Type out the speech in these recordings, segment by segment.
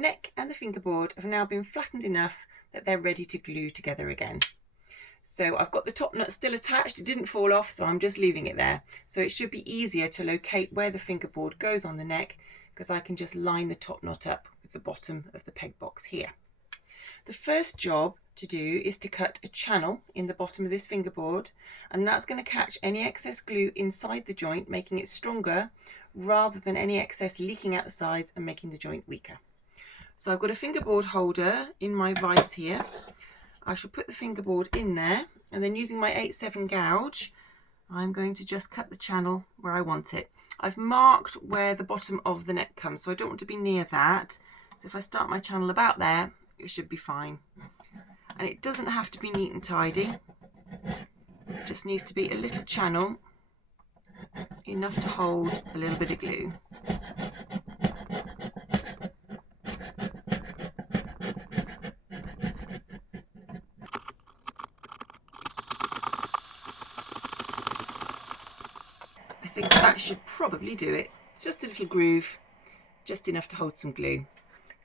The neck and the fingerboard have now been flattened enough that they're ready to glue together again. So I've got the top nut still attached, it didn't fall off, so I'm just leaving it there. So it should be easier to locate where the fingerboard goes on the neck, because I can just line the top knot up with the bottom of the peg box here. The first job to do is to cut a channel in the bottom of this fingerboard, and that's going to catch any excess glue inside the joint, making it stronger rather than any excess leaking out the sides and making the joint weaker. So I've got a fingerboard holder in my vise here. I shall put the fingerboard in there, and then using my 8/7 gouge, I'm going to just cut the channel where I want it. I've marked where the bottom of the neck comes, so I don't want to be near that. So if I start my channel about there, it should be fine. And it doesn't have to be neat and tidy. It just needs to be a little channel, enough to hold a little bit of glue. I think that should probably do it. It's just a little groove, just enough to hold some glue.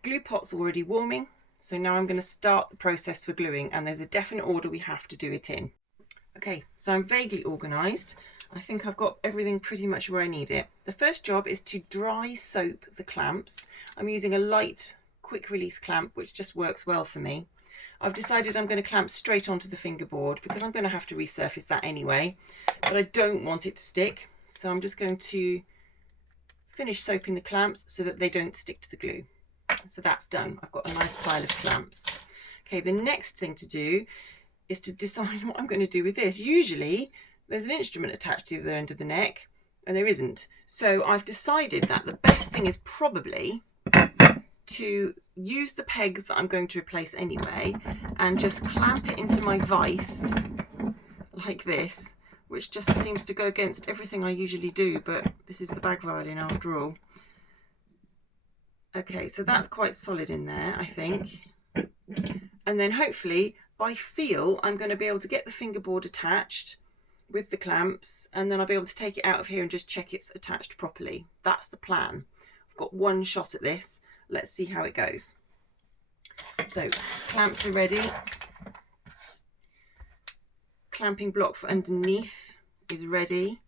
Glue pot's already warming, so now I'm going to start the process for gluing, and there's a definite order we have to do it in. Okay, so I'm vaguely organised. I think I've got everything pretty much where I need it. The first job is to dry soap the clamps. I'm using a light, quick release clamp, which just works well for me. I've decided I'm going to clamp straight onto the fingerboard because I'm going to have to resurface that anyway, but I don't want it to stick. So I'm just going to finish soaping the clamps so that they don't stick to the glue. So that's done. I've got a nice pile of clamps. Okay, the next thing to do is to decide what I'm going to do with this. Usually there's an instrument attached to the end of the neck, and there isn't. So I've decided that the best thing is probably to use the pegs that I'm going to replace anyway and just clamp it into my vise like this, which just seems to go against everything I usually do, but this is the bag violin after all. Okay, so that's quite solid in there, I think. And then hopefully by feel, I'm going to be able to get the fingerboard attached with the clamps, and then I'll be able to take it out of here and just check it's attached properly. That's the plan. I've got one shot at this. Let's see how it goes. So clamps are ready. Clamping block for underneath is ready.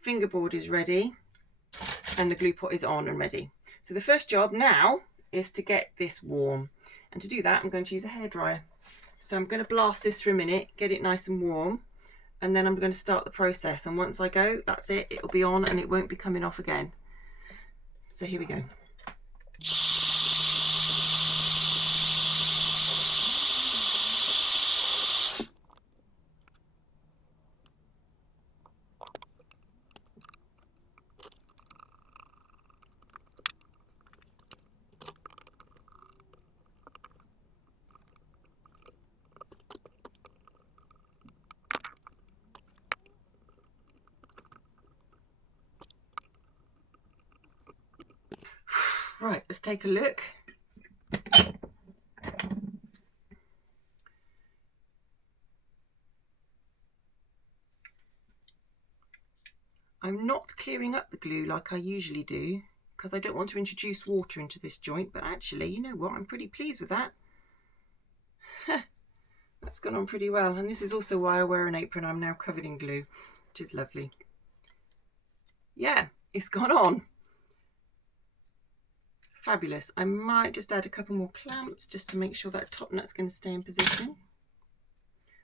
Fingerboard is ready. And the glue pot is on and ready. So the first job now is to get this warm. And to do that, I'm going to use a hairdryer. So I'm going to blast this for a minute, get it nice and warm, and then I'm going to start the process. And once I go, that's it, it'll be on and it won't be coming off again. So here we go. Right, let's take a look. I'm not clearing up the glue like I usually do because I don't want to introduce water into this joint, but actually, you know what, I'm pretty pleased with that. That's gone on pretty well, and this is also why I wear an apron. I'm now covered in glue, which is lovely. Yeah, it's gone on. Fabulous. I might just add a couple more clamps just to make sure that top nut's going to stay in position.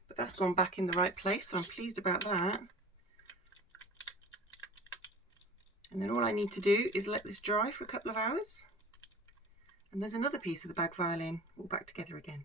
But that's gone back in the right place, so I'm pleased about that. And then all I need to do is let this dry for a couple of hours. And there's another piece of the bag violin all back together again.